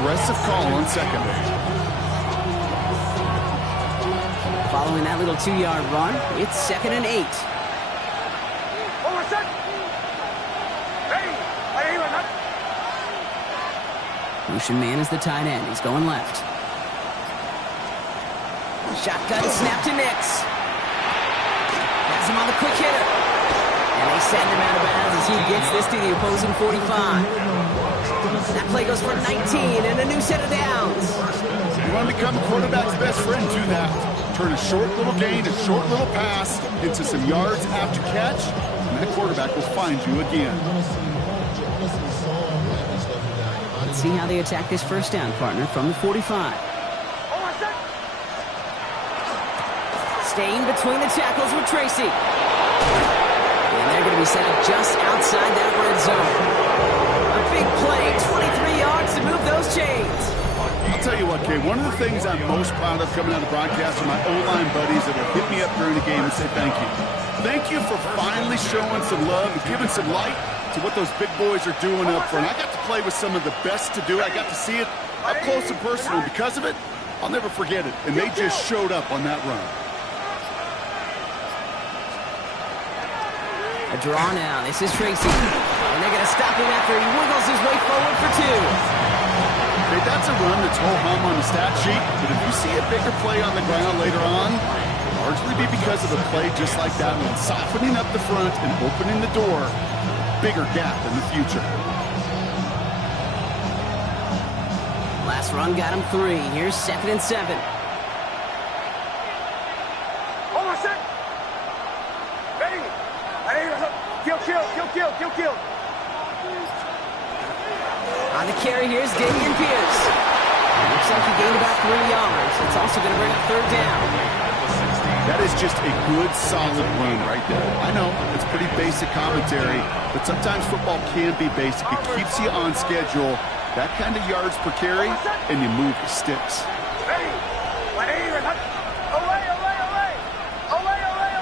aggressive call on second. Following that little 2-yard run, it's 2nd and 8. Motion man is the tight end. He's going left. Shotgun snap to Nix. Has him on the quick hitter. And they send him out of bounds as he gets this to the opposing 45. That play goes for 19 and a new set of downs. You want to become a quarterback's best friend, do that. Turn a short little gain, a short little pass into some yards after catch, and that quarterback will find you again. Let's see how they attack this first down, partner, from the 45. Staying between the tackles with Tracy. And they're going to be set up just outside that red zone. A big play, 23 yards to move those chains. I'll tell you what, Kay, one of the things I'm most proud of coming out of broadcast are my O-line buddies that will hit me up during the game and say thank you. Thank you for finally showing some love and giving some light to what those big boys are doing up front. I got to play with some of the best to do it. I got to see it up close and personal. Because of it, I'll never forget it. And they just showed up on that run. A draw now. This is Tracy. And they're going to stop him after he wiggles his way forward for 2. Hey, that's a run that's ho-hum on the stat sheet. But if you see a bigger play on the ground later on, it'll largely be because of a play just like that one, softening up the front and opening the door. Bigger gap in the future. Last run got him 3. Here's 2nd and 7. Kill. On the carry, here's Dameon Pierce. Looks like he gained about 3 yards. It's also going to bring up 3rd down. That is just a good, solid run right there. I know, it's pretty basic commentary, but sometimes football can be basic. It keeps you on schedule, that kind of yards per carry, and you move the sticks.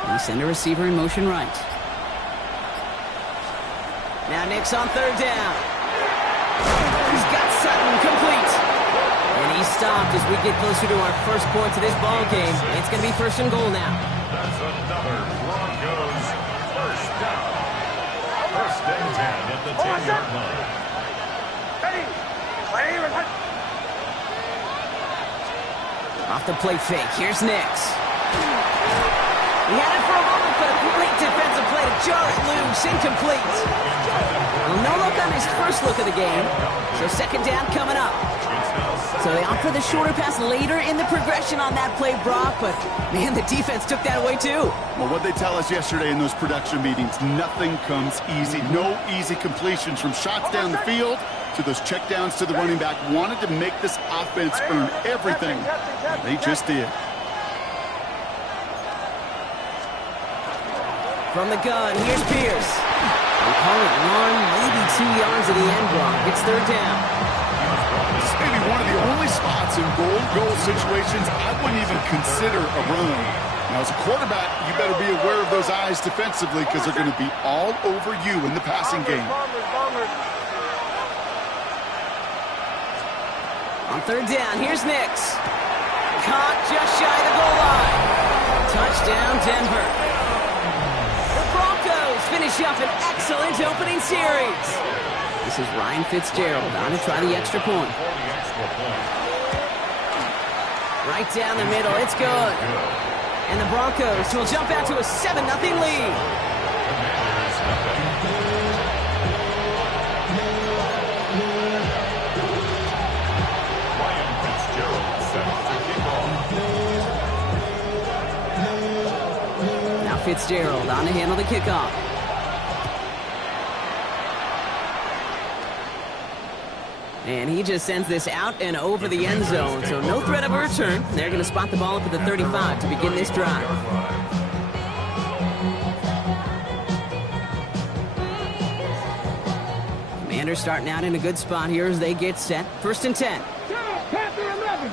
They send a receiver in motion right. Now Nix on 3rd down. He's got Sutton complete. And he's stopped as we get closer to our first point to this ball game. It's going to be 1st and goal now. That's another Broncos first down. 1st and 10 at the 10-yard line. Off the play fake. Here's Nix. He had it for a moment, but a great defensive play to jar it loose. Incomplete. Well, no look on his first look of the game. So 2nd down coming up. So they opt for the shorter pass later in the progression on that play, Brock. But, man, the defense took that away, too. Well, what they tell us yesterday in those production meetings, nothing comes easy. No easy completions from shots down the field to those checkdowns to the running back. Wanted to make this offense earn everything. They just did. From the gun, here's Pierce. They call it 1, maybe 2 yards at the end, Brock. It's 3rd down. This may be one of the only spots in goal situations I wouldn't even consider a run. Now, as a quarterback, you better be aware of those eyes defensively because they're going to be all over you in the passing game. On 3rd down, here's Nix. Caught just shy of the goal line. Touchdown, Denver. Finish up an excellent opening series. This is Ryan Fitzgerald on to try the extra point. Right down the middle, it's good. And the Broncos will jump out to a 7-0 lead. Ryan Fitzgerald set to kick off. Now Fitzgerald on to handle the kickoff. And he just sends this out and over the end zone, so no threat of a return. They're going to spot the ball up at the 35 to begin this drive. Commanders starting out in a good spot here as they get set. 1st and 10. Cat through 11.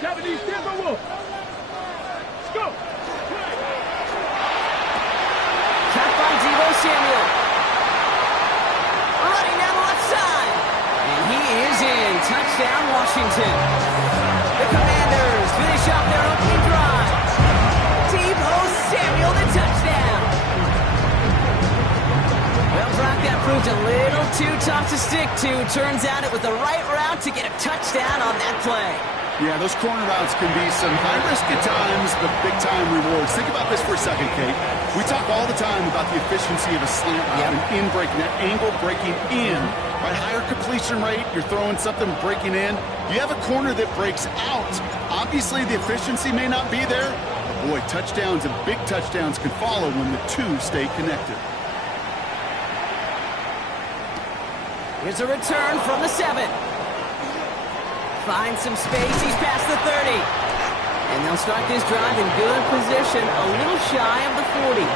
Japanese Timberwolf. Let's go. Cut by Deebo Samuel. Running down the left side. And he is in. Touchdown. Washington. The Commanders finish off their opening drive. Deebo Samuel, the touchdown. Well, Brock, that proved a little too tough to stick to. Turns out it was the right route to get a touchdown on that play. Yeah, those corner routes can be some high risk at times, but big-time rewards. Think about this for a second, Kate. We talk all the time about the efficiency of a slant route and in breaking, that angle breaking in. By higher completion rate, you're throwing something breaking in. You have a corner that breaks out. Obviously, the efficiency may not be there. But boy, touchdowns and big touchdowns can follow when the two stay connected. Here's a return from the 7. Finds some space, he's past the 30. And they'll start this drive in good position, a little shy of the 40.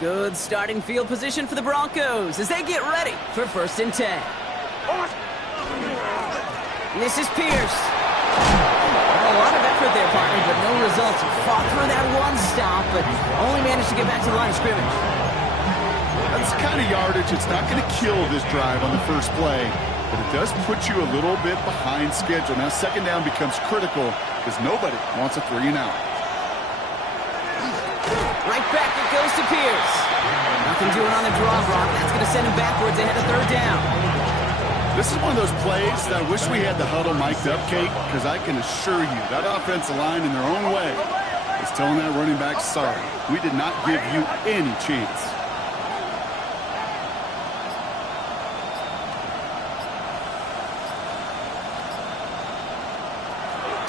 Good starting field position for the Broncos as they get ready for 1st and 10. This is Pierce. A lot of effort there, partner, but no results. Fought through that one stop, but only managed to get back to the line of scrimmage. That's the kind of yardage. It's not going to kill this drive on the first play, but it does put you a little bit behind schedule. Now, 2nd down becomes critical because nobody wants a 3-and-out. Right back it goes to Pierce. Nothing doing on the draw block. That's going to send him backwards ahead of 3rd down. This is one of those plays that I wish we had the huddle mic'd up, Kate, because I can assure you that offensive line in their own way is telling that running back, sorry, we did not give you any chance.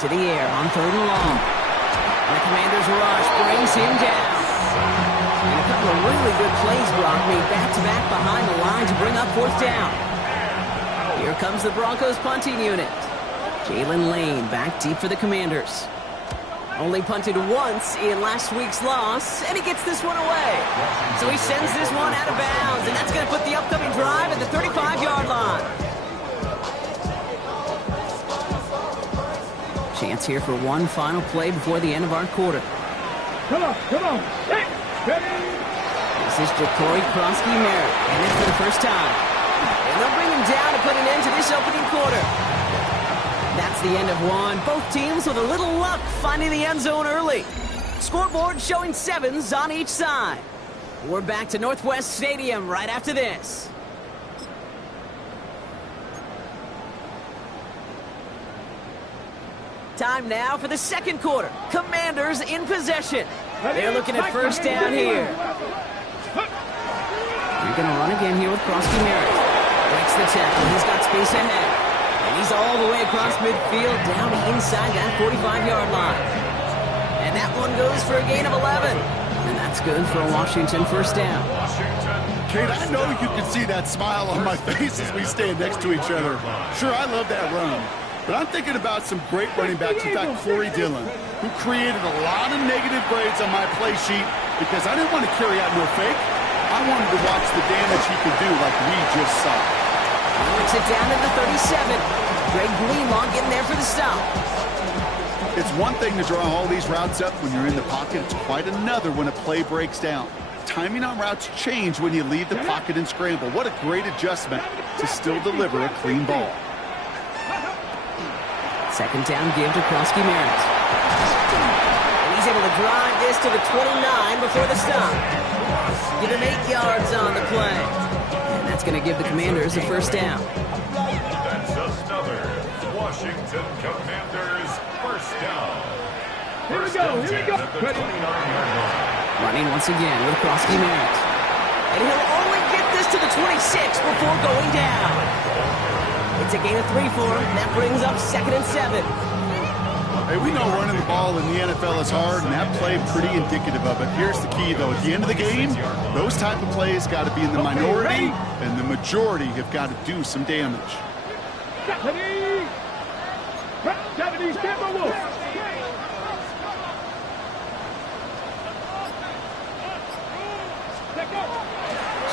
To the air on 3rd and long. And the Commanders rush brings him down. And a couple of really good plays, Brock, made back-to-back behind the line to bring up 4th down. Here comes the Broncos punting unit. Jalen Lane back deep for the Commanders. Only punted once in last week's loss, and he gets this one away. So he sends this one out of bounds, and that's going to put the upcoming drive at the 35-yard line. Chance here for one final play before the end of our quarter. Come on. Hey, ready? This is Jacory Krosky-Merritt, and it's for the first time. And they'll bring him down to put an end to this opening quarter. That's the end of one. Both teams with a little luck finding the end zone early. Scoreboard showing 7s on each side. We're back to Northwest Stadium right after this. Time now for the 2nd quarter. Commanders in possession. They're looking at 1st down here. They're going to run again here with Krosky-Merritt. Breaks the tackle. He's got space ahead. And he's all the way across midfield down inside that 45-yard line. And that one goes for a gain of 11. And that's good for a Washington 1st down. Kate, I know you can see that smile on my face as we stand next to each other. Sure, I love that run. But I'm thinking about some great running backs. In fact, Corey Dillon, who created a lot of negative grades on my play sheet because I didn't want to carry out no fake. I wanted to watch the damage he could do like we just saw. Brings it down to the 37. Greg Greenlaw getting there for the stop. It's one thing to draw all these routes up when you're in the pocket. It's quite another when a play breaks down. Timing on routes change when you leave the pocket and scramble. What a great adjustment to still deliver a clean ball. 2nd down give to Krosky-Merritt. And he's able to drive this to the 29 before the stop. Give him 8 yards on the play. And that's going to give the Commanders a 1st down. That's another Washington Commanders 1st down. Here we go. At the 29-yard line. Running once again with Krosky-Merritt. And he'll only get this to the 26 before going down. It's a gain of 3 for him. That brings up 2nd and 7. Hey, we know running the ball in the NFL is hard, and that play pretty indicative of it. Here's the key, though. At the end of the game, those type of plays got to be in the minority, and the majority have got to do some damage. Japanese Timber Wolf.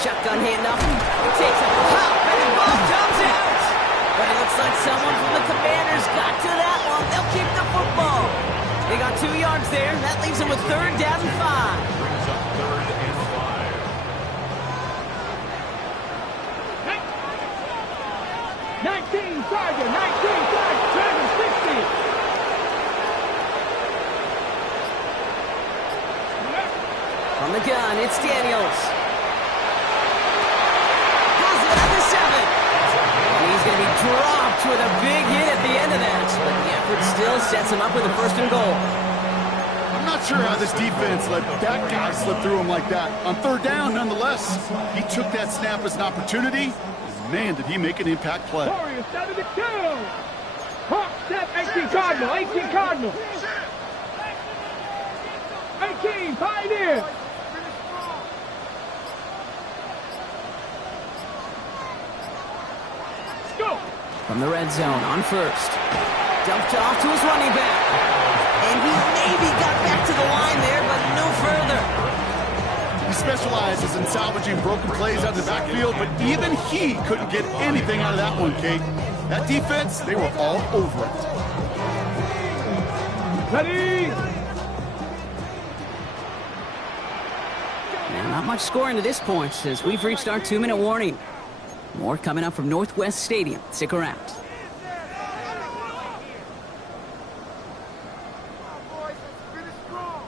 Shotgun handoff. Takes a pop, and the ball comes out. But it looks like someone from the Commanders got to that one. They'll keep the him with 3rd down and 5. Brings up 3rd and 5. 19 Tiger, 19 Tiger, Tiger 60. From the gun, it's Daniels. Has it at the 7. And he's going to be dropped with a big hit at the end of that. But the effort still sets him up with a 1st and goal. I'm not sure how this defense let that guy slip through him like that. On 3rd down, nonetheless, he took that snap as an opportunity. Man, did he make an impact play. Warriors 72. Hawk step, 18 Cardinal, 18 Cardinal. 18 Pioneer. Go. From the red zone on 1st. Dumped off to his running back. And he maybe got back to the line there, but no further. He specializes in salvaging broken plays out of the backfield, but even he couldn't get anything out of that one, Kate. That defense, they were all over it. Ready. And not much scoring to this point as we've reached our 2-minute warning. More coming up from Northwest Stadium. Stick around.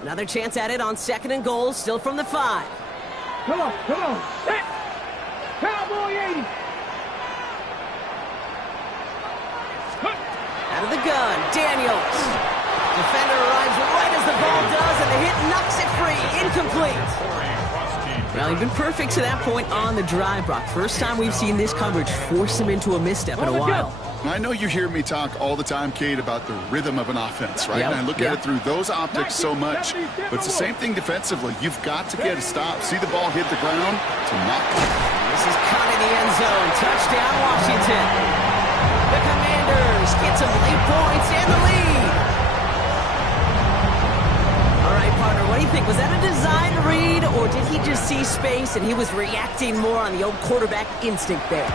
Another chance at it on 2nd and goal, still from the 5. Come on, come on. Set. Cowboy 80. Out of the gun, Daniels. Defender arrives right as the ball does, and the hit knocks it free. Incomplete. Well, he's been perfect to that point on the drive, Brock. First time we've seen this coverage force him into a misstep in a while. I know you hear me talk all the time, Kate, about the rhythm of an offense, right? Yep, And I look at it through those optics so much. But it's the same thing defensively. You've got to get a stop. See the ball hit the ground to knock it. This is caught in the end zone. Touchdown, Washington. The Commanders get some late points and the lead. All right, partner, what do you think? Was that a design read, or did he just see space and he was reacting more on the old quarterback instinct there?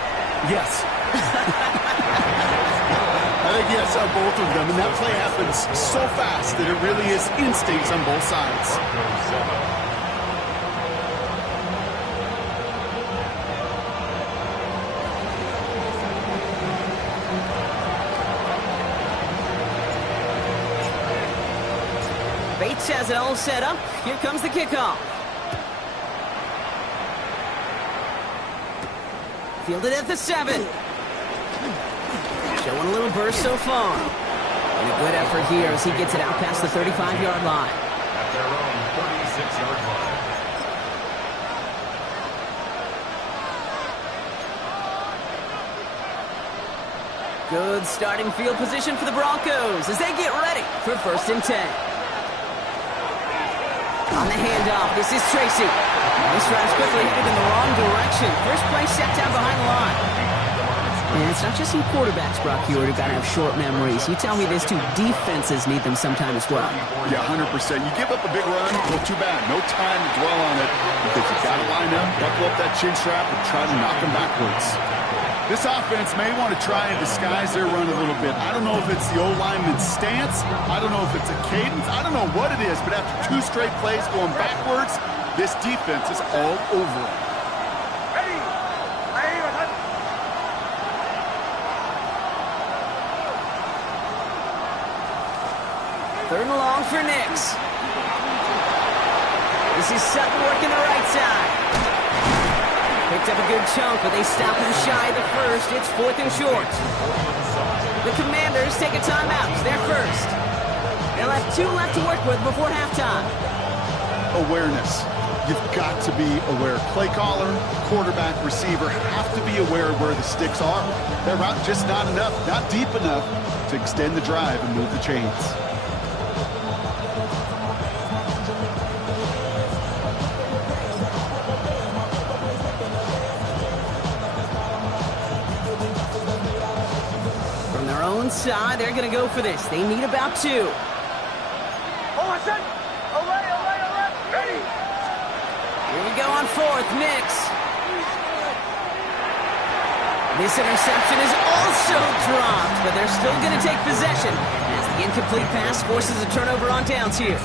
Yes. I think yes on both of them, and that play happens so fast that it really is instincts on both sides. Bates has it all set up. Here comes the kickoff. Fielded at the 7. Showing a little burst so far. And a good effort here as he gets it out past the 35-yard line. At their own 36-yard line. Good starting field position for the Broncos as they get ready for 1st and 10. On the handoff, this is Tracy. This drive's quickly headed in the wrong direction. First play set down behind the line. And it's not just some quarterbacks, Brock Huard, who got to have short memories. You tell me this too, defenses need them sometime as well. Yeah, 100%. You give up a big run, well, too bad. No time to dwell on it because you got to line up, buckle up that chin strap, and try to knock them backwards. This offense may want to try and disguise their run a little bit. I don't know if it's the O-lineman's stance. I don't know if it's a cadence. I don't know what it is, but after 2 straight plays going backwards, this defense is all over it. 3rd and long for Nix. This is Sutton working the right side. Picked up a good chunk, but they stop him shy of the 1st. It's 4th and short. The Commanders take a timeout. They're 1st. They'll have 2 left to work with before halftime. Awareness. You've got to be aware. Play caller, quarterback, receiver have to be aware of where the sticks are. They're just not enough, not deep enough to extend the drive and move the chains. Side, they're going to go for this. They need about 2. Ready. Here we go on 4th. Nix. This interception is also dropped, but they're still going to take possession as The incomplete pass forces a turnover on downs here.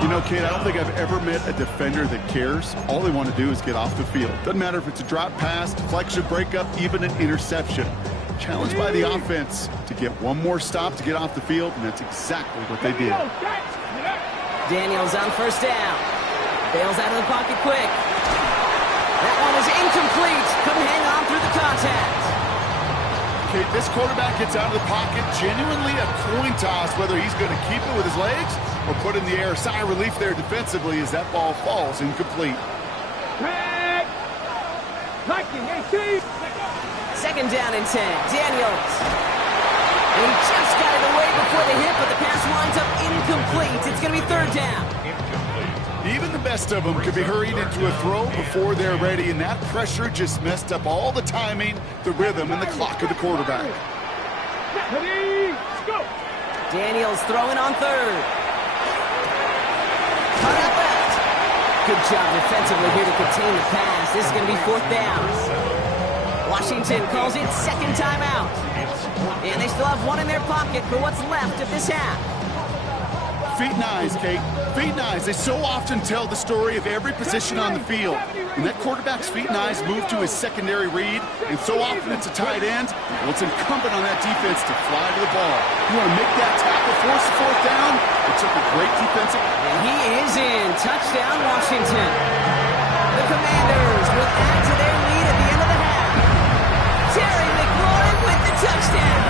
You know, Kate, I don't think I've ever met a defender that cares. All they want to do is get off the field. Doesn't matter if it's a drop pass, deflection, breakup, even an interception. Challenged by the offense to get one more stop to get off the field, and that's exactly what they did. Daniels on first down. Bails out of the pocket quick. That one is incomplete. Couldn't hang on through the contact. Okay, this quarterback gets out of the pocket, genuinely a coin toss whether he's going to keep it with his legs or put in the air. Sigh of relief there defensively as that ball falls incomplete. Second down and 10. Daniels. And he just got it away before the hit, but the pass winds up incomplete. It's going to be third down. Even the best of them could be hurried into a throw before they're ready, and that pressure just messed up all the timing, the rhythm, and the clock of the quarterback. Daniels throwing on third. Cut out left. Good job defensively here to contain the pass. This is going to be fourth down. Washington calls it second timeout. And they still have one in their pocket for what's left of this half. Feet and eyes, Kate. Feet and eyes. They so often tell the story of every position on the field. And that quarterback's feet and eyes move to his secondary read, and so often it's a tight end. Well, it's incumbent on that defense to fly to the ball. You want to make that tackle, force the fourth down. It took a great defensive. And he is in. Touchdown, Washington. The Commanders will add to their lead at the end of the half. Terry McLaurin with the touchdown.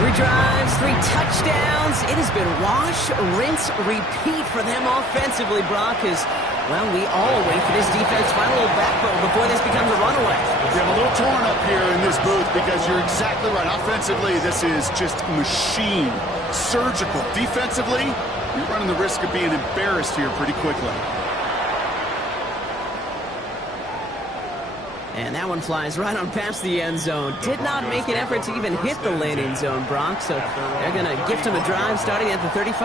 3 drives, 3 touchdowns. It has been wash, rinse, repeat for them offensively, Brock, as, well, we all wait for this defense to find a little backbone before this becomes a runaway. You have a little torn up here in this booth because you're exactly right. Offensively, this is just machine, surgical. Defensively, you're running the risk of being embarrassed here pretty quickly. And that one flies right on past the end zone. Did not make an effort to even hit the landing zone, Brock, so they're going to gift him a drive starting at the 35.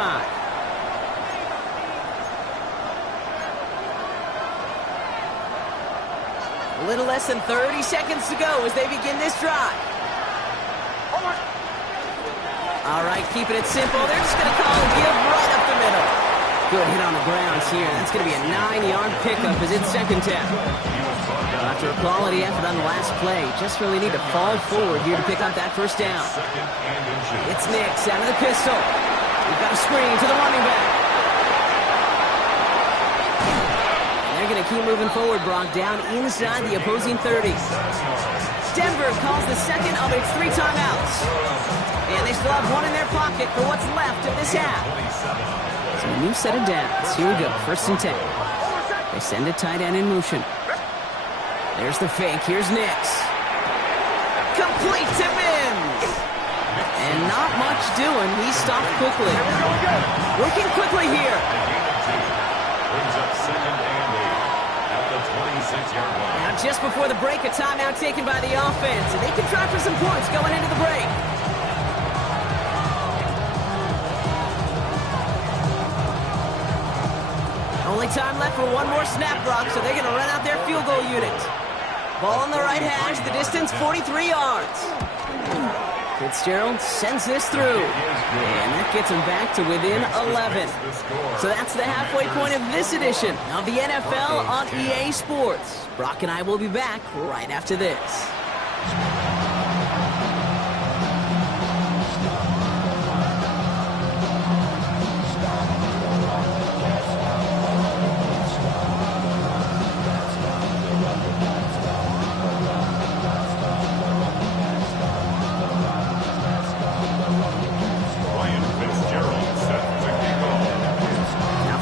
A little less than 30 seconds to go as they begin this drive. All right, keeping it simple. They're just going to call and give right up the middle. Good hit on the ground here. That's going to be a 9-yard pickup as it's second down. After a quality effort on the last play, just really need to fall forward here to pick up that first down. It's Nix out of the pistol. We've got a screen to the running back. And they're going to keep moving forward, Brock, down inside the opposing 30. Denver calls the second of its 3 timeouts. And they still have one in their pocket for what's left of this half. So a new set of downs. Here we go, first and 10. They send a tight end in motion. There's the fake. Here's Nix. Complete to Mims. And not much doing. He stopped quickly. Working quickly here. Brings up second and 8 at the 26-yard line. Now just before the break, a timeout taken by the offense. And they can try for some points going into the break. Only time left for one more snap, Brock, so they're going to run out their field goal unit. Ball on the right hash, the distance 43 yards. Fitzgerald sends this through. And that gets him back to within 11. So that's the halfway point of this edition of the NFL on EA Sports. Brock and I will be back right after this.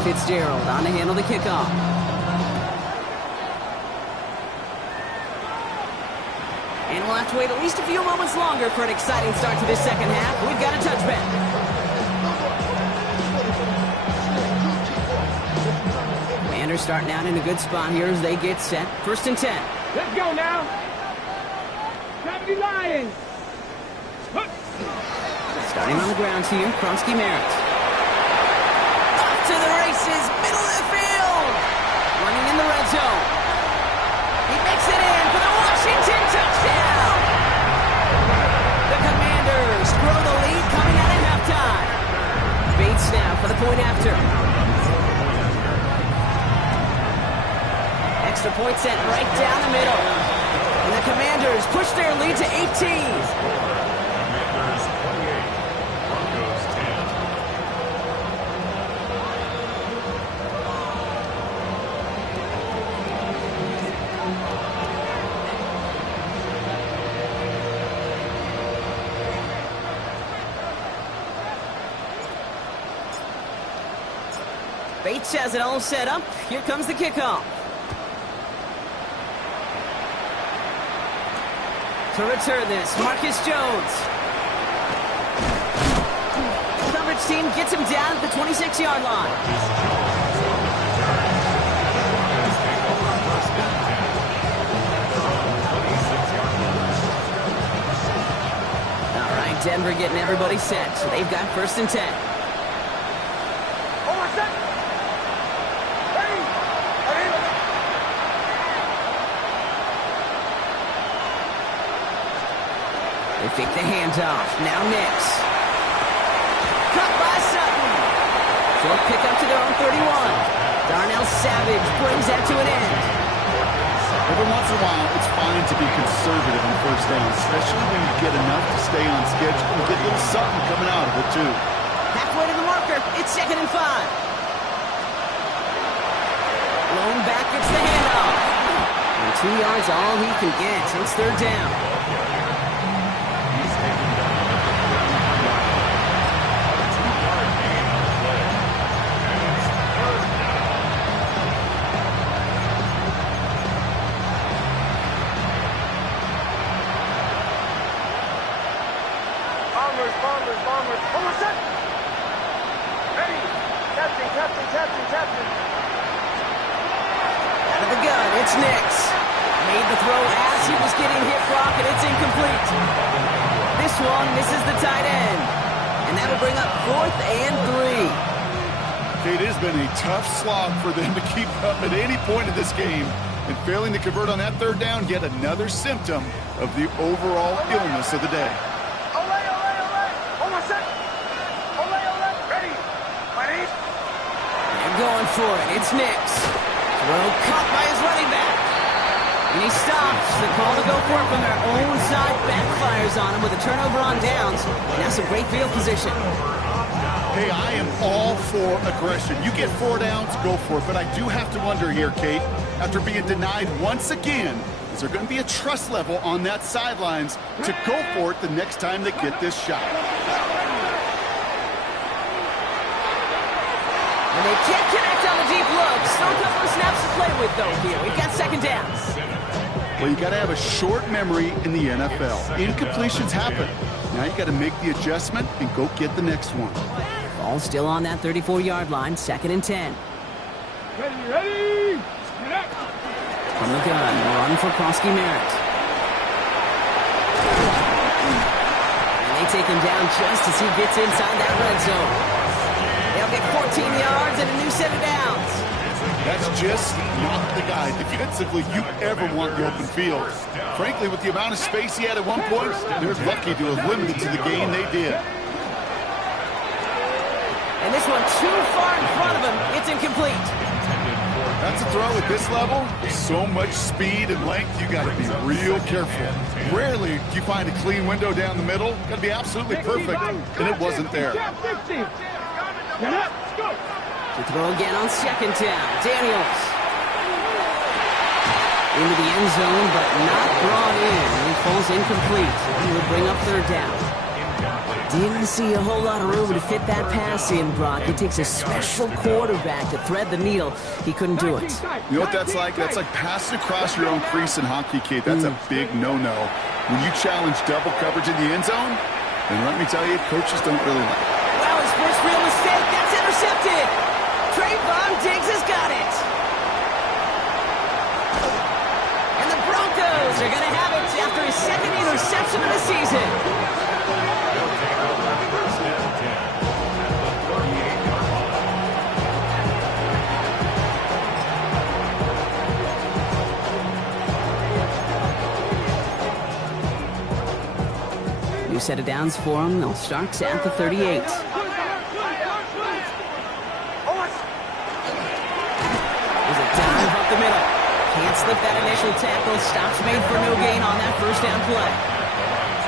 Fitzgerald on to handle the kickoff. And we'll have to wait at least a few moments longer for an exciting start to this second half. We've got a touchback. Commanders starting out in a good spot here as they get set. First and 10. Let's go now. 70 Lions. Starting on the ground here, Kronsky Merritt. To the races, middle of the field. Running in the red zone. He makes it in for the Washington touchdown. The Commanders the point after. Extra point sent right down the middle. And the Commanders push their lead to 18. Commanders 28, Broncos 10. Bates has it all set up. Here comes the kickoff. To return this, Marcus Jones. Coverage team gets him down at the 26-yard line. All right, Denver getting everybody set. They've got 1st and 10. They fake the handoff. Now Nix. Cut by Sutton. Short pick up to their own 31. Darnell Savage brings that to an end. Every once in a while, it's fine to be conservative on 1st down, especially when you get enough to stay on schedule and get a little something coming out of it, too. Halfway to the marker. It's 2nd and 5. Lone back gets the handoff. And 2 yards all he can get. It's 3rd down. Bombers. Hold on, set. Ready. Captain. Out of the gun, it's Nix. Made the throw as he was getting hit, Brock, and it's incomplete. This one misses the tight end. And that'll bring up 4th and 3. It has been a tough slog for them to keep up at any point in this game. And failing to convert on that 3rd down, yet another symptom of the overall illness of the day. Going for it. It's Nix. Throw caught by his running back. And he stops. The call to go for it from their own side backfires on him with a turnover on downs. And that's a great field position. Hey, I am all for aggression. You get 4 downs, go for it. But I do have to wonder here, Kate, after being denied once again, is there going to be a trust level on that sidelines to go for it the next time they get this shot? And they can't connect on the deep look. Still a couple of snaps to play with, though, here. We've got 2nd downs. Well, you got to have a short memory in the NFL. Incompletions happen. Now you got to make the adjustment and go get the next one. Ball still on that 34-yard line, 2nd and 10. Ready. Get up. From the gun, run for Krosky Merritt. And they take him down just as he gets inside that red zone. They'll get 14 yards and a new set of downs. That's just not the guy defensively you ever want the open field. Frankly, with the amount of space he had at one point, they're lucky to have limited to the gain they did. And this one too far in front of him. It's incomplete. That's a throw at this level. So much speed and length, you got to be real careful. Rarely do you find a clean window down the middle. Got to be absolutely perfect, and it wasn't there. Get up. Go. To throw again on 2nd down. Daniels. Into the end zone, but not brought in. He falls incomplete. He will bring up 3rd down. Didn't see a whole lot of room to fit that pass in, Brock. It takes a special quarterback to thread the needle. He couldn't do it. You know what that's like? That's like passing across your own crease in hockey, Kate. That's a big no-no. When you challenge double coverage in the end zone, and let me tell you, coaches don't really like it. Wow, his first real mistake. That's intercepted. Trayvon Diggs has got it. And the Broncos are going to have it after his 2nd interception of the season. New set of downs for him. They'll start at the 38. slip that initial tackle. Stops made for no gain on that first down play.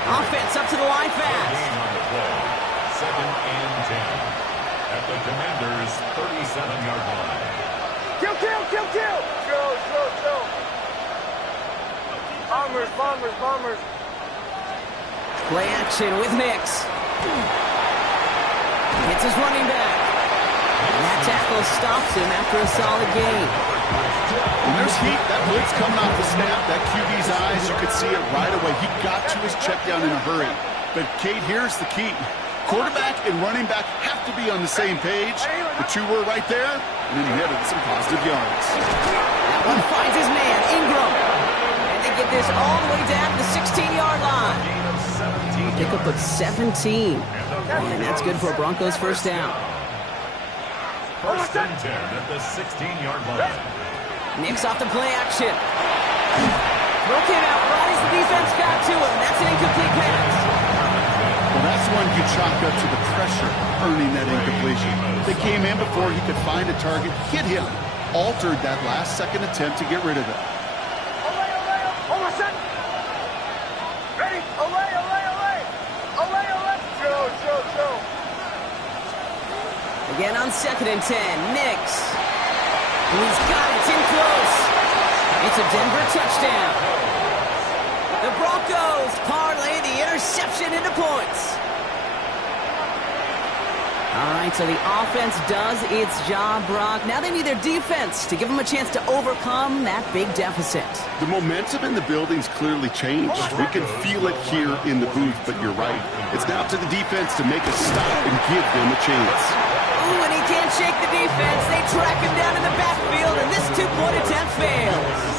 Offense up to the line fast. On the play. 2nd and 10 at the Commanders' 37-yard line. Kill! Chill. Bombers. Play action with Nix. Hits his running back. And that tackle stops him after a solid gain. When there's heat, that blitz coming off the snap, that QB's eyes, you could see it right away. He got to his check down in a hurry. But, Kate, here's the key. Quarterback and running back have to be on the same page. The two were right there, and then he headed some positive yards. That one finds his man, Ingram. And they get this all the way down to the 16-yard line. Pickup of 17. And that's good for a Broncos first down. 1st and 10 at the 16-yard line. Nix off the play action. Throw came out right as the defense got to him. That's an incomplete pass. Well, that's one you chalk up to the pressure earning that incompletion. They came in before he could find a target, hit him, altered that last-second attempt to get rid of it. Almost set. Ready? Away. Chill. Again on 2nd and 10. Nix. And he's got it. It's in close. It's a Denver touchdown. The Broncos parlay the interception into points. All right, so the offense does its job, Brock. Now they need their defense to give them a chance to overcome that big deficit. The momentum in the building's clearly changed. We can feel it here in the booth, but you're right. It's now to the defense to make a stop and give them a chance. Ooh, and he can't shake the defense. They track him down in the backfield, and this two-point attempt fails.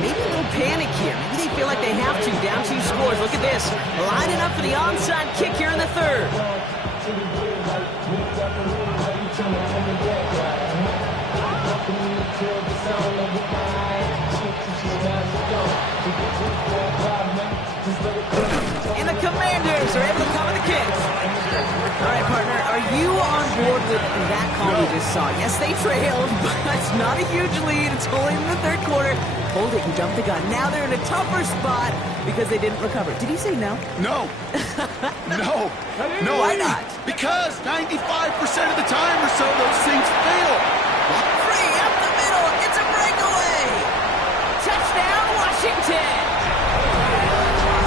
Maybe a little panic here. Maybe they feel like they have to. Down 2 scores. Look at this. Lining up for the onside kick here in the 3rd. And the Commanders are able to cover the kick. All right, partner, are you on board with that call we just saw? Yes, they trailed, but it's not a huge lead. It's only in the 3rd quarter. Hold it and dump the gun. Now they're in a tougher spot because they didn't recover. Did he say no? No. No. Why not? Because 95% of the time or so, those things fail. Free up the middle. It's a breakaway. Touchdown, Washington.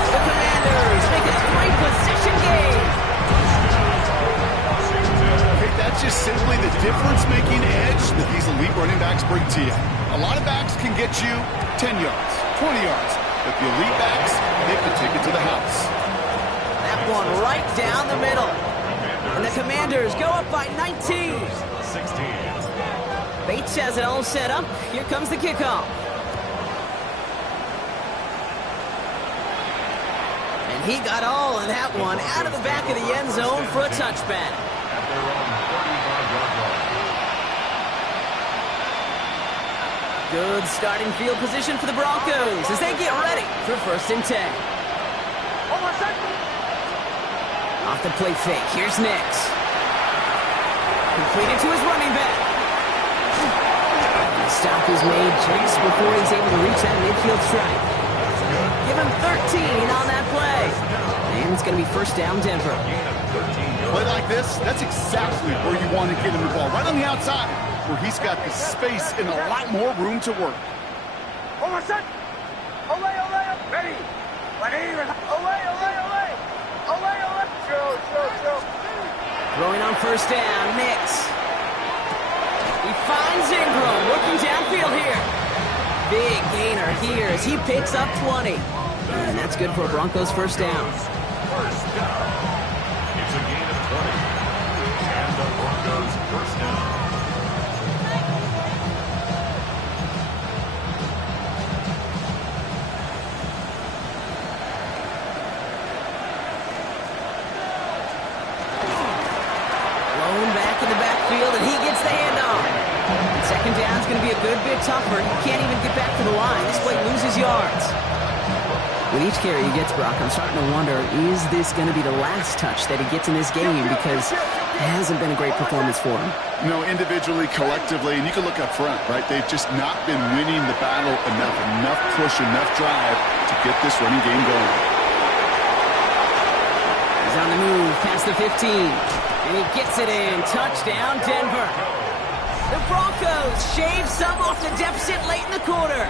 The Commanders make it a 3-possession game. Okay, that's just simply the difference-making edge that these elite running backs bring to you. A lot of backs can get you 10 yards, 20 yards, but the elite backs, they can take it to the house. That one right down the middle. And the Commanders go up by 19. 16. Bates has it all set up. Here comes the kickoff. And he got all of that one out of the back of the end zone for a touchback. At their own 35-yard line. Good starting field position for the Broncos as they get ready for 1st and 10. Almost set. Off the play fake. Here's Nix. Completed to his running back. The stop is made just before he's able to reach that midfield strike. Give him 13 on that play. And it's going to be 1st down Denver. Play like this, that's exactly where you want to get him the ball. Right on the outside, where he's got the space and a lot more room to work. Almost set. Away. Ready. Away. Chill. Throwing on 1st down, Nix. He finds Ingram working downfield here. Big gainer here as he picks up 20. And that's good for a Broncos 1st down. 1st down. It's a gain of 20. And the Broncos 1st down. Blown back in the backfield, and he gets the handoff. 2nd down's going to be a good bit tougher. He can't even get back to the line. This play loses yards. With each carry he gets, Brock, I'm starting to wonder, is this going to be the last touch that he gets in this game? Because hasn't been a great performance for him. No, individually, collectively, and you can look up front, right? They've just not been winning the battle enough push, enough drive to get this running game going. He's on the move past the 15, and he gets it in. Touchdown, Denver. The Broncos shave some off the deficit late in the quarter.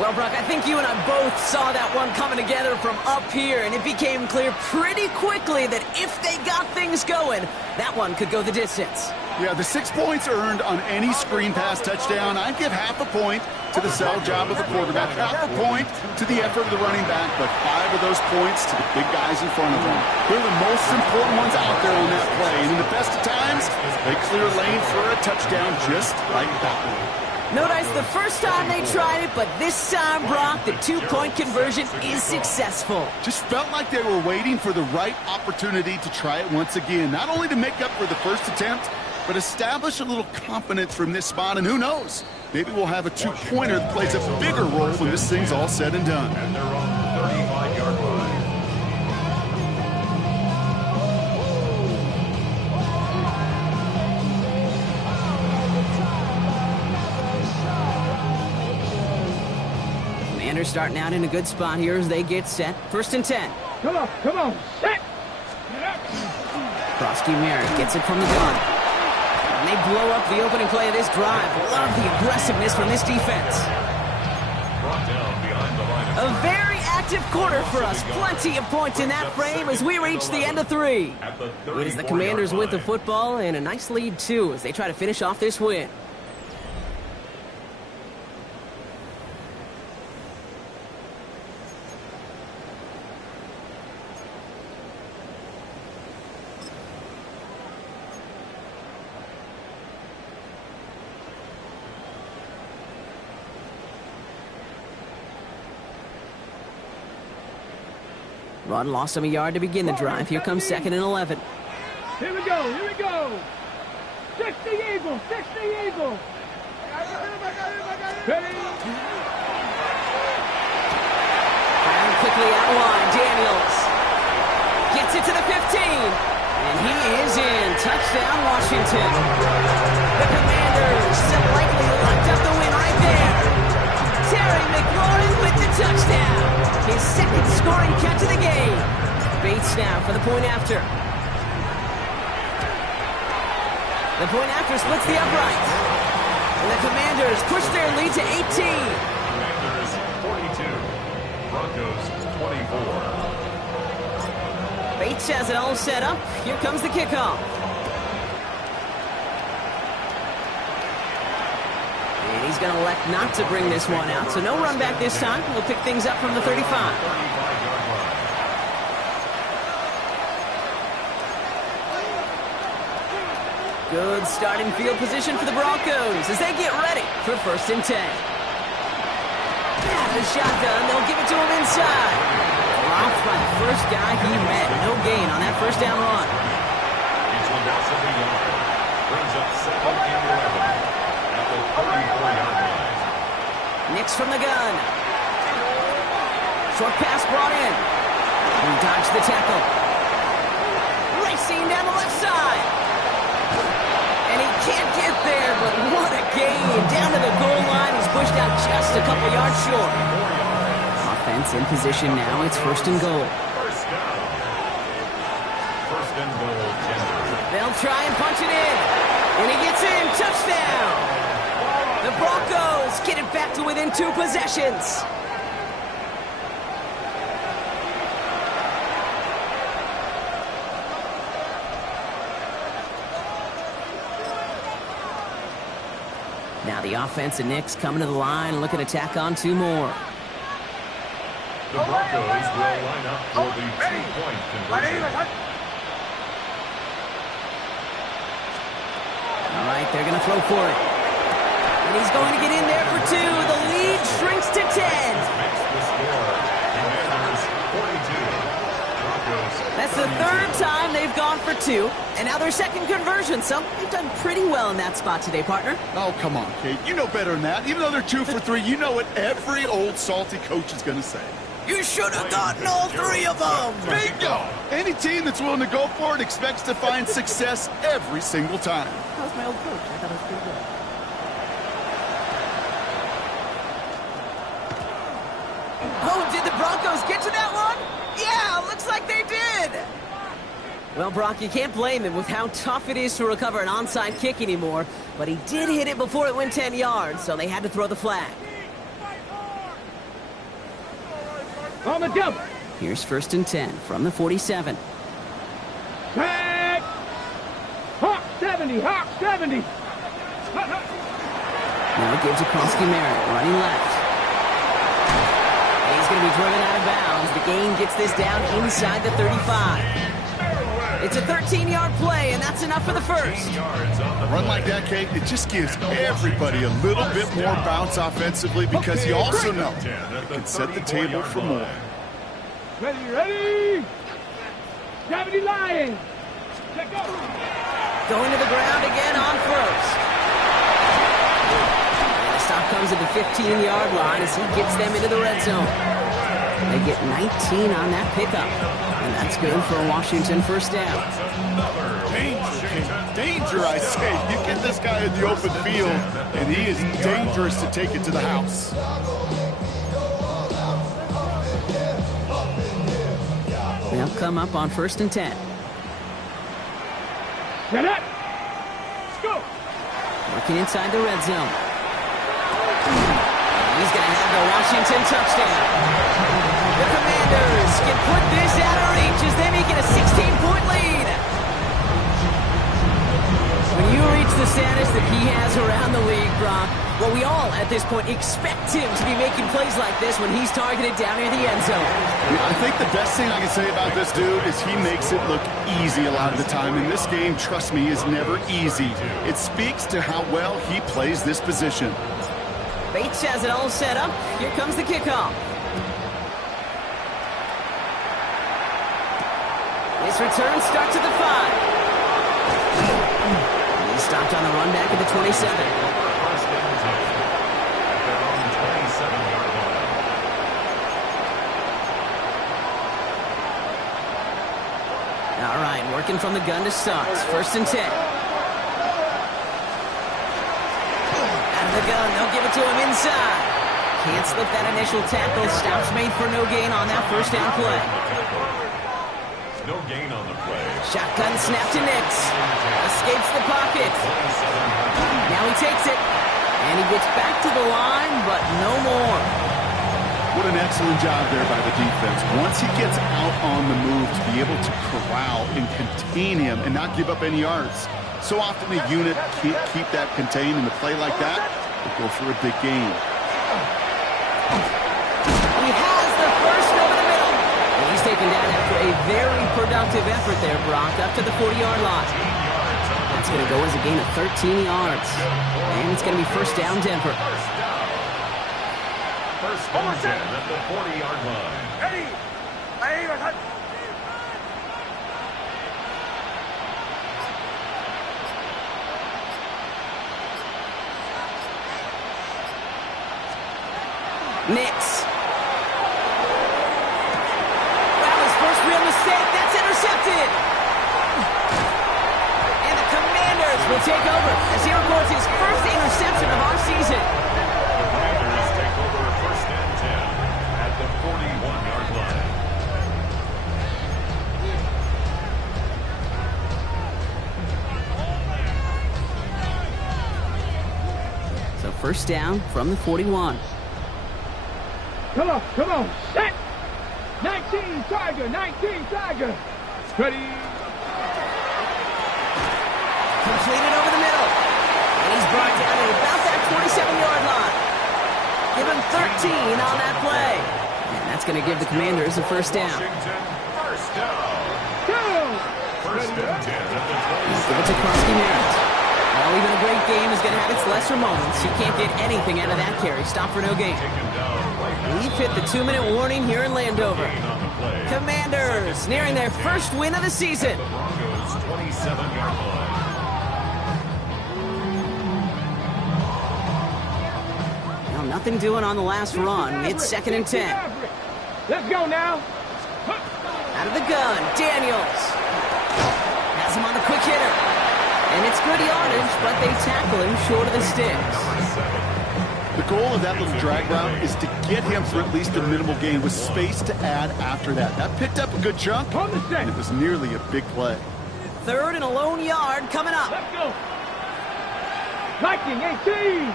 Well, Brock, I think you and I both saw that one coming together from up here, and it became clear pretty quickly that if they got things going, that one could go the distance. Yeah, the 6 points earned on any screen pass touchdown. I'd give half a point to the sell job of the quarterback, half a point to the effort of the running back, but 5 of those points to the big guys in front of them. They're the most important ones out there on that play, and in the best of times, they clear lane for a touchdown just like that one. No dice the first time they tried it, but this time, Brock, the 2-point conversion is successful. Just felt like they were waiting for the right opportunity to try it once again. Not only to make up for the first attempt, but establish a little confidence from this spot. And who knows, maybe we'll have a 2-pointer that plays a bigger role when this thing's all said and done. And they're on the 35-yard line. Commanders starting out in a good spot here as they get set. 1st and 10. Come on, set! Krosky Merritt gets it from the gun. And they blow up the opening play of this drive. Love the aggressiveness from this defense. Brought down behind the line of A very active quarter for us. Plenty of points in that frame as we reach the end of 3. It is the Commanders with the football and a nice lead, too, as they try to finish off this win. Rod lost him a yard to begin the drive. Here comes 2nd and 11. Here we go. 60 Eagles. Ready? Firing quickly out wide. Daniels gets it to the 15. And he is in. Touchdown, Washington. The Commanders have likely locked up the win right there. Terry McLaurin with the touchdown. His 2nd scoring catch of the game. Bates now for the point after. The point after splits the upright. And the Commanders push their lead to 18. Commanders 42, Broncos 24. Bates has it all set up. Here comes the kickoff. And he's going to elect not to bring this one out. So no run back this time. We'll pick things up from the 35. 35-yard line. Good starting field position for the Broncos as they get ready for 1st and 10. Out of the shotgun, they'll give it to him inside. Dropped by the first guy he met. No gain on that 1st down run. Each one down 70 yards. Brings up 2nd and 11 at the 34-yard line. Nix from the gun. Short pass brought in. He dodged the tackle. Racing down the left side. And he can't get there, but what a gain. Down to the goal line. He's pushed out just a couple yards short. Offense in position now. It's 1st and goal. First down. 1st and goal, Denver. They'll try and punch it in. And he gets in. Touchdown. The Broncos get it back to within 2 possessions. Now the offense and Knicks coming to the line, looking to tack on 2 more. The Broncos will line up for the 2-point conversion. All right, they're going to throw for it. And he's going to get in there for 2. The lead shrinks to 10. Makes the score. Commanders 42. Broncos. That's the 3rd time they've gone for 2. And now their 2nd conversion. So they've done pretty well in that spot today, partner. Oh, come on, Kate. You know better than that. Even though they're 2 for 3, you know what every old salty coach is going to say. You should have gotten all 3 of them. Bingo! Any team that's willing to go for it expects to find success every single time. That was my old coach. I thought it was pretty good. Oh, did the Broncos get to that one? Yeah, looks like they did. Well, Brock, you can't blame him with how tough it is to recover an onside kick anymore, but he did hit it before it went 10 yards, so they had to throw the flag. On the double. Here's 1st and 10 from the 47. Back. Hawk 70. Hawk 70. Now it gives across Merritt, running left. And he's going to be driven out of bounds. The gain gets this down inside the 35. It's a 13-yard play, and that's enough for the first. A run like that, Kate, it just gives everybody a little bit more bounce offensively because you also know it can set the table for more. Ready. 70 Lions. Check go. Going to the ground again on first. And the stop comes at the 15-yard line as he gets them into the red zone. They get 19 on that pickup. And that's good for a Washington first down. Danger, I say. You get this guy in the open field, and he is dangerous to take it to the house. They'll come up on 1st and 10. Get up. Let's go. Working inside the red zone. He's going to have the Washington touchdown. The Commanders can put this out of reach as they make it a 16-point lead. When you reach the status that he has around the league, Brock, well, we all at this point expect him to be making plays like this when he's targeted down near the end zone. Yeah, I think the best thing I can say about this dude is he makes it look easy a lot of the time. And this game, trust me, is never easy. It speaks to how well he plays this position. Bates has it all set up. Here comes the kickoff. His return starts at the 5. He's stopped on the run back at the 27. All right, working from the gun to start. 1st and 10. Out of the gun, they'll give it to him inside. Can't slip that initial tackle. Stops made for no gain on that first down play. No gain on the play. Shotgun snap to Nix. Escapes the pocket. Now he takes it. And he gets back to the line, but no more. What an excellent job there by the defense. Once he gets out on the move, to be able to corral and contain him and not give up any yards. So often a unit can't keep that contained in a play like that. They go for a big gain. He has the first over the middle. And he's taken down after a very productive effort there, Brock, up to the 40-yard line. That's going to go as a gain of 13 yards. And it's going to be first down, Denver. First and 10 at the 40-yard line. Ready. Nix. Wow, his first real mistake. That's intercepted. And the Commanders will take over as he records his first interception of our season. The Commanders take over first and 10 at the 41-yard line. So first down from the 41. Come on. Set. 19 Tiger. Ready. Completed over the middle. And he's brought down at about that 27-yard line. Give him 13 on that play. And that's going to give the Commanders a first down. Washington, first down. Go. First and 10 at the 27. Give it to Krusty Merritt. Well, even a great game is going to have its lesser moments. You can't get anything out of that carry. Stop for no gain. Taken down right We've hit the 2-minute warning here in Landover. gain on the play. Commanders nearing their first win of the season. The Broncos 27-yard line. Well, nothing doing on the last run. It's 2nd and 10. Let's go now. Out of the gun, Daniels. Has him on the quick hitter. And it's good yardage, but they tackle him short of the sticks. The goal of that little drag route is to get him for at least a minimal gain with space to add after that. That picked up a good chunk, and it was nearly a big play. 3rd and a lone yard coming up. Let's go. Liking 18.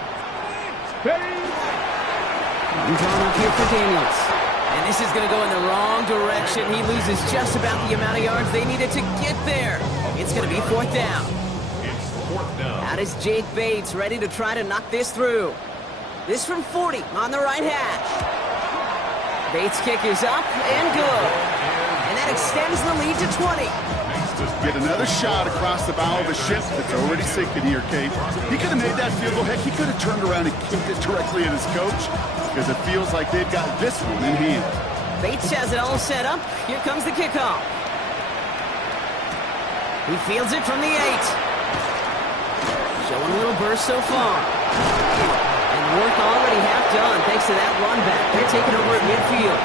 Ready. I'm drawn up here for Daniels. And this is going to go in the wrong direction. He loses just about the amount of yards they needed to get there. It's going to be 4th down. It's 4th down. Out is Jake Bates, ready to try to knock this through. This from 40 on the right hash. Bates' kick is up and good. And that extends the lead to 20. Get another shot across the bow of a ship that's already sinking here, Kate. He could have made that field goal. Heck, he could have turned around and kicked it directly at his coach, because it feels like they've got this one in hand. Bates has it all set up. Here comes the kickoff. He fields it from the 8. Showing a little burst so far. And work already half done thanks to that run back. They're taking over at midfield.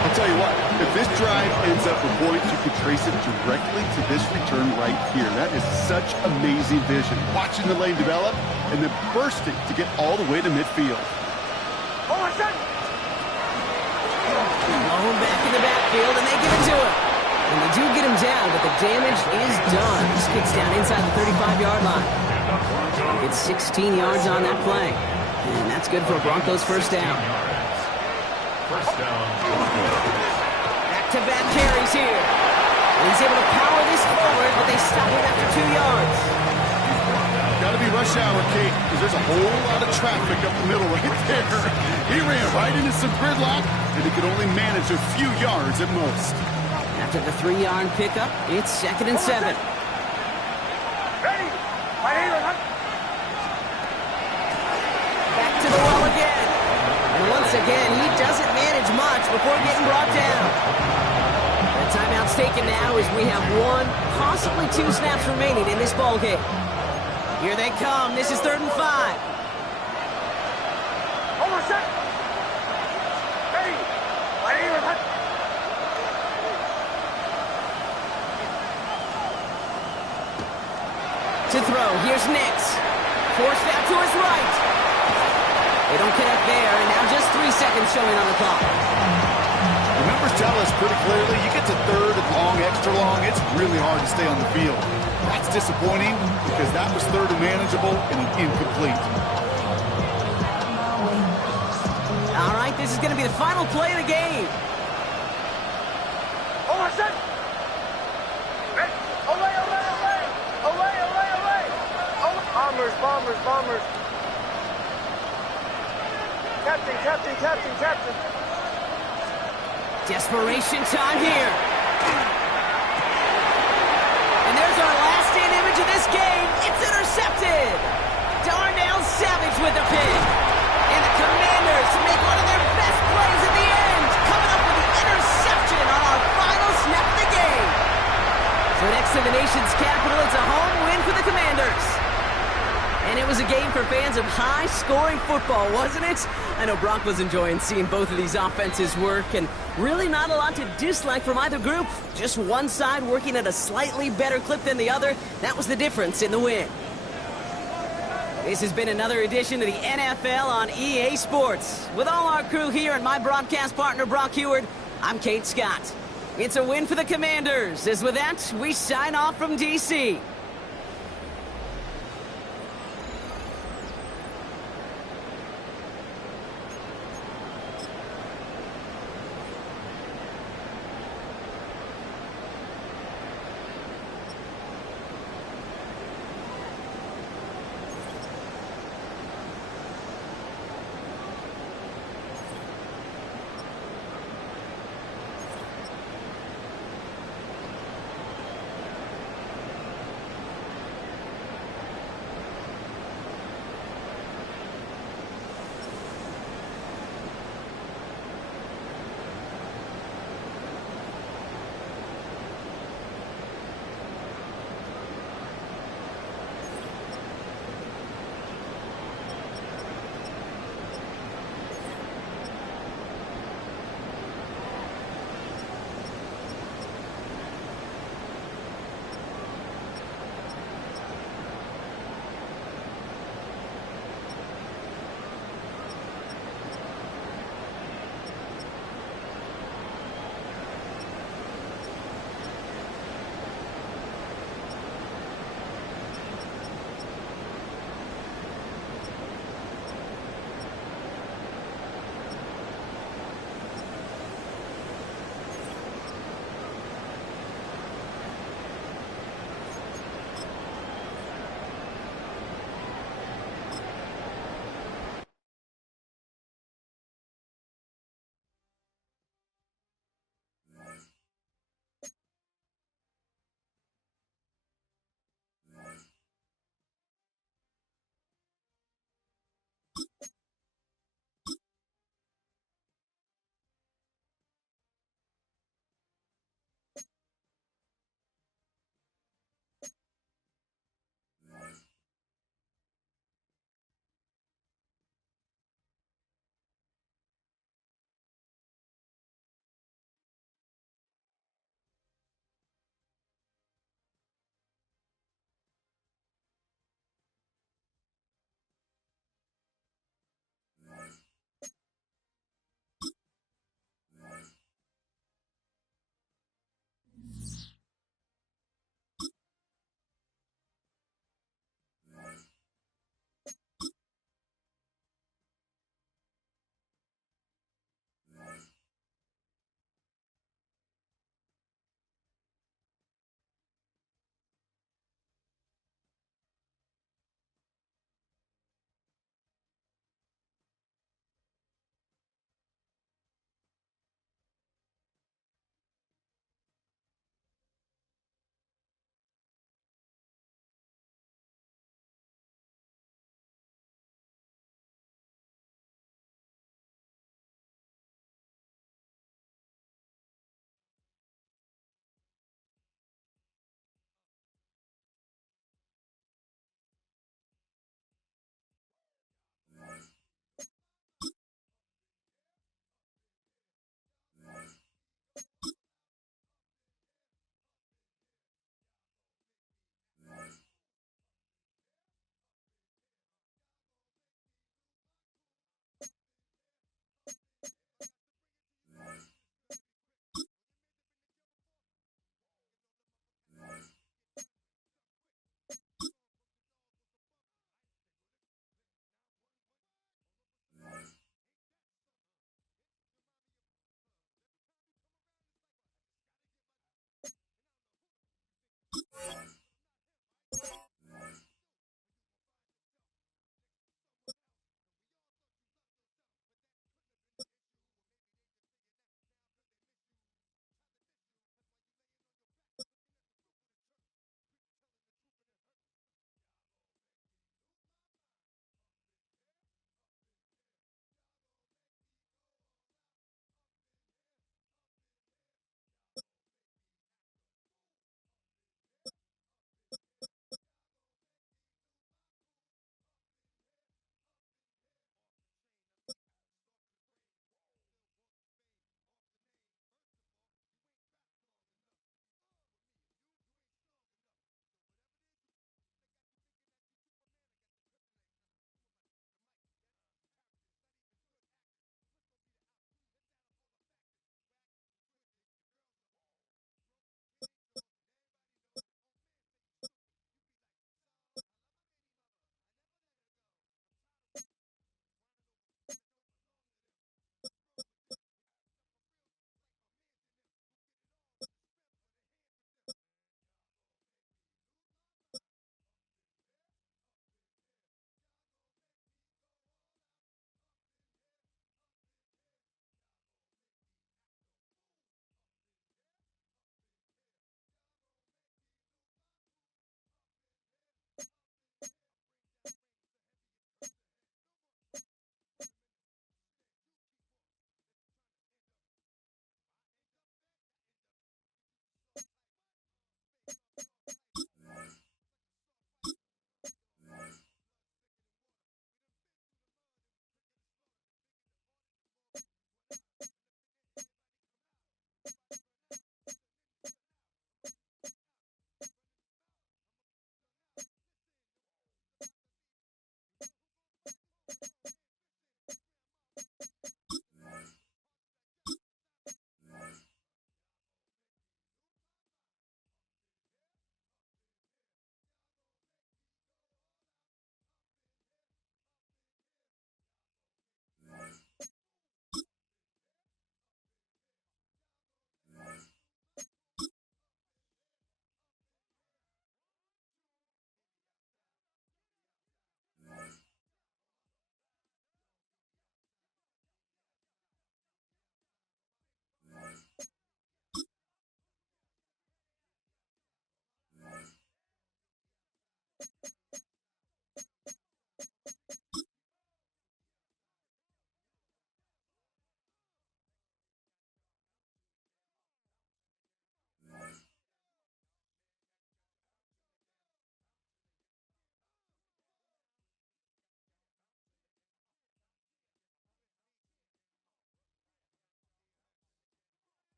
I'll tell you what, if this drive ends up with points, you can trace it directly to this return right here. That is such amazing vision. Watching the lane develop and then bursting to get all the way to midfield. Blown back in the backfield, and they give it to him. And they do get him down, but the damage is done. This kicks down inside the 35-yard line. It's 16 yards on that play. And that's good for a Broncos first down. First down. Back-to-back carries here. And he's able to power this forward, but they stop him after 2 yards. Got to be rush hour, Kate, because there's a whole lot of traffic up the middle right there. He ran right into some gridlock, and he could only manage a few yards at most. After the 3-yard pickup, it's 2nd and 7. Ready. Right here. Back to the well again. And once again, he doesn't manage much before getting brought down. The timeout's taken now as we have 1, possibly 2 snaps remaining in this ball game. Here they come. This is 3rd and 5. Hold on a sec. Ready. Right here. To throw, here's Nix. Forced out to his right. They don't connect there, and now just 3 seconds showing on the clock. The numbers tell us pretty clearly, you get to 3rd and long, extra long, it's really hard to stay on the field. That's disappointing because that was 3rd and manageable and an incomplete. All right, this is going to be the final play of the game. Hold on a sec. Ready. Away. Bombers. Captain. Desperation time here. And there's our last stand image of this game. It's intercepted. Darnell Savage with the pick. And the Commanders make one of their best plays at the end, coming up with the interception on our final snap of the game. So next to the nation's capital, it's a home win for the Commanders. And it was a game for fans of high-scoring football, wasn't it? I know Brock was enjoying seeing both of these offenses work, and really not a lot to dislike from either group. Just one side working at a slightly better clip than the other. That was the difference in the win. This has been another edition of the NFL on EA Sports. With all our crew here and my broadcast partner, Brock Heward, I'm Kate Scott. It's a win for the Commanders, as with that, we sign off from D.C.